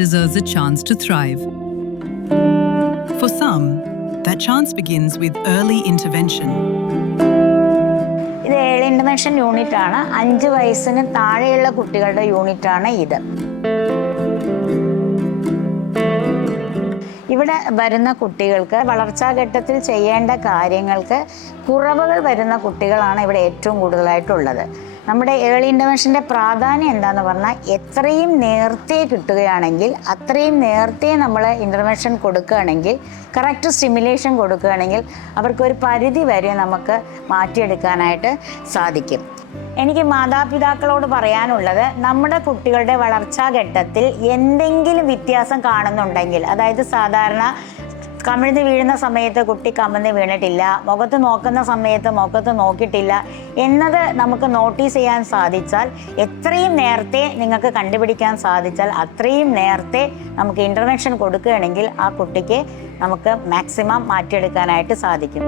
deserves a chance to thrive. For some, that chance begins with early intervention. ഇത് early intervention unit ആണ്. 5 വയസ്സിന് താഴെയുള്ള കുട്ടികളുടെ unit ആണ് ഇത്. ഇവിടെ വരുന്ന കുട്ടികൾക്ക് വളർച്ചാഘട്ടത്തിൽ ചെയ്യേണ്ട കാര്യങ്ങൾക്ക് കുറവുകൾ വരുന്ന കുട്ടികളാണ് ഇവിടെ ഏറ്റവും കൂടുതലായിട്ടുള്ളത്. നമ്മുടെ ഏർലി ഇൻ്റർവെൻഷൻ്റെ പ്രാധാന്യം എന്താണെന്ന് പറഞ്ഞാൽ എത്രയും നേരത്തെ കിട്ടുകയാണെങ്കിൽ അത്രയും നേരത്തെ നമ്മൾ ഇൻ്റർവെൻഷൻ കൊടുക്കുകയാണെങ്കിൽ കറക്റ്റ് സ്റ്റിമുലേഷൻ കൊടുക്കുകയാണെങ്കിൽ അവർക്കൊരു പരിധി വരെ നമുക്ക് മാറ്റിയെടുക്കാനായിട്ട് സാധിക്കും. എനിക്ക് മാതാപിതാക്കളോട് പറയാനുള്ളത്, നമ്മുടെ കുട്ടികളുടെ വളർച്ചാഘട്ടത്തിൽ എന്തെങ്കിലും വ്യത്യാസം കാണുന്നുണ്ടെങ്കിൽ, അതായത് സാധാരണ കമിഴ്ന്ന് വീഴുന്ന സമയത്ത് കുട്ടി കമിഴ്ന്ന് വീണിട്ടില്ല, മുഖത്ത് നോക്കുന്ന സമയത്ത് മുഖത്ത് നോക്കിയിട്ടില്ല എന്നത് നമുക്ക് നോട്ടീസ് ചെയ്യാൻ സാധിച്ചാൽ, എത്രയും നേരത്തെ നിങ്ങൾക്ക് കണ്ടുപിടിക്കാൻ സാധിച്ചാൽ അത്രയും നേരത്തെ നമുക്ക് ഇൻ്റർവെൻഷൻ കൊടുക്കുകയാണെങ്കിൽ ആ കുട്ടിക്ക് നമുക്ക് മാക്സിമം മാറ്റിയെടുക്കാനായിട്ട് സാധിക്കും.